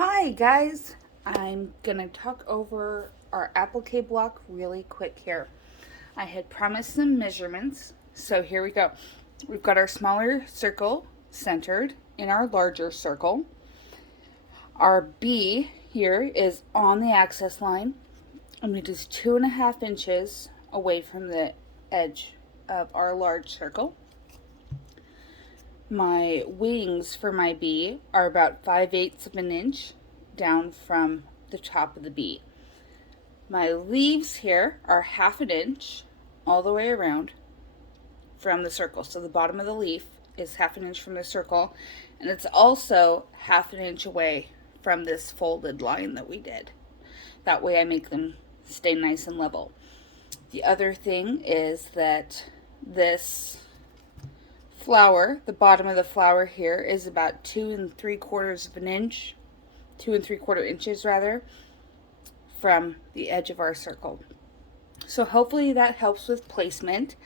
Hi guys, I'm gonna talk over our applique block really quick here. I had promised some measurements, so here we go. We've got our smaller circle centered in our larger circle. Our B here is on the access line, and it is 2.5 inches away from the edge of our large circle. My wings for my B are about 5/8 of an inch down from the top of the B. My leaves here are 1/2 inch all the way around from the circle. So the bottom of the leaf is 1/2 inch from the circle, and it's also 1/2 inch away from this folded line that we did. That way I make them stay nice and level. The other thing is that this flower, the bottom of the flower here, is about 2 3/4 of an inch, 2 3/4 inches rather, from the edge of our circle. So hopefully that helps with placement.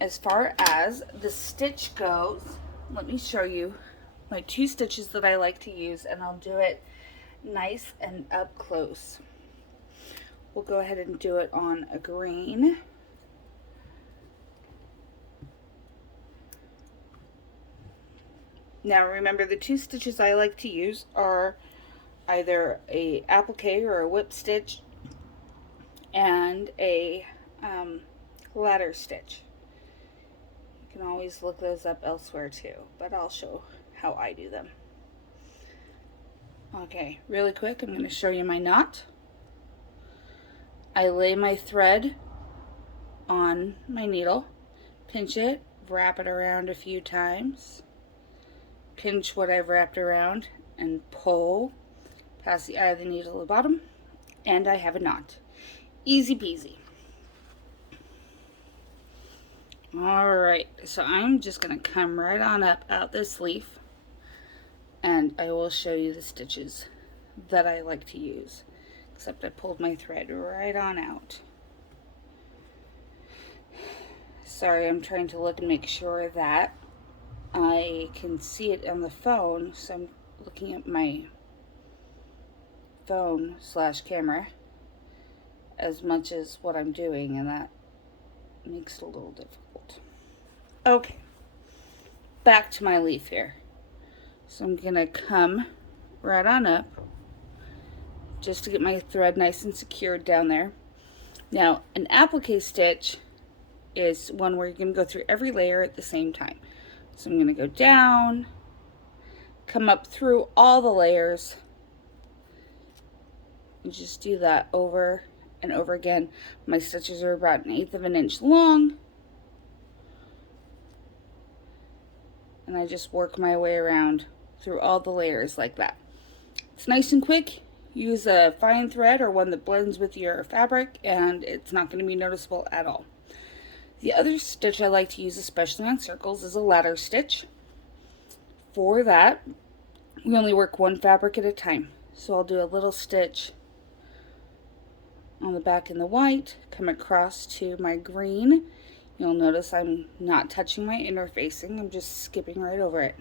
As far as the stitch goes, let me show you my 2 stitches that I like to use, and I'll do it nice and up close. We'll go ahead and do it on a green. Now remember, the 2 stitches I like to use are either a applique or a whip stitch and a ladder stitch. You can always look those up elsewhere too, but I'll show how I do them. Okay, really quick, I'm going to show you my knot. I lay my thread on my needle, pinch it, wrap it around a few times, pinch what I've wrapped around, and pull past the eye of the needle to the bottom, and I have a knot. Easy peasy. Alright, so I'm just going to come right on up out this leaf, and I will show you the stitches that I like to use, except I pulled my thread right on out. Sorry, I'm trying to look and make sure that I can see it on the phone, so I'm looking at my phone / camera as much as what I'm doing, and that makes it a little difficult. Okay, back to my leaf here. So I'm gonna come right on up just to get my thread nice and secured down there. Now, an applique stitch is one where you're gonna go through every layer at the same time. So I'm gonna go down, come up through all the layers, and just do that over and over again. My stitches are about 1/8 of an inch long, and I just work my way around through all the layers like that. It's nice and quick. Use a fine thread or one that blends with your fabric, and it's not going to be noticeable at all. The other stitch I like to use, especially on circles, is a ladder stitch. For that, we only work one fabric at a time. So I'll do a little stitch on the back in the white, come across to my green. You'll notice I'm not touching my interfacing, I'm just skipping right over it.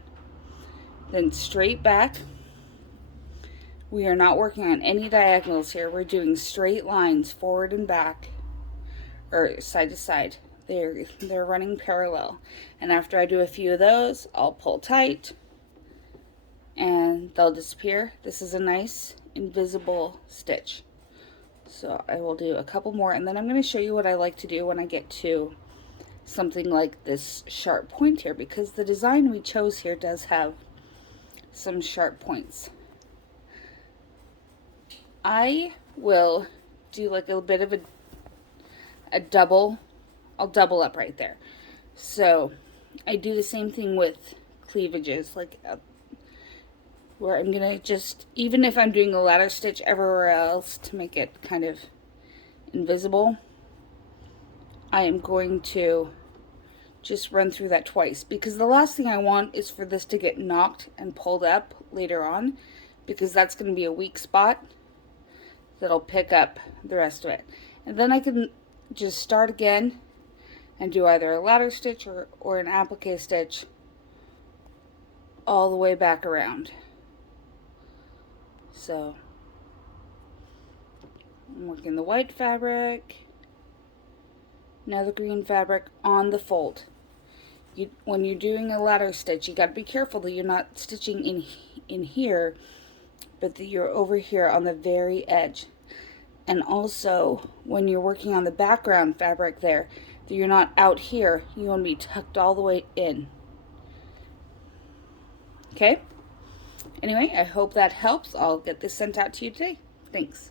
Then straight back. We are not working on any diagonals here. We're doing straight lines forward and back, or side to side. They're running parallel. And after I do a few of those, I'll pull tight and they'll disappear. This is a nice invisible stitch. So I will do a couple more, and then I'm going to show you what I like to do when I get to something like this sharp point here, because the design we chose here does have some sharp points. I will do like a bit of a double. I'll double up right there. So I do the same thing with cleavages, like where I'm gonna just, even if I'm doing a ladder stitch everywhere else to make it kind of invisible, I am going to just run through that twice, because the last thing I want is for this to get knocked and pulled up later on, because that's going to be a weak spot that'll pick up the rest of it. And then I can just start again and do either a ladder stitch or an applique stitch all the way back around. So I'm working the white fabric, now the green fabric on the fold. When you're doing a ladder stitch, you got to be careful that you're not stitching in here, but that you're over here on the very edge. And also, when you're working on the background fabric there, that you're not out here. You want to be tucked all the way in. Okay? Anyway, I hope that helps. I'll get this sent out to you today. Thanks.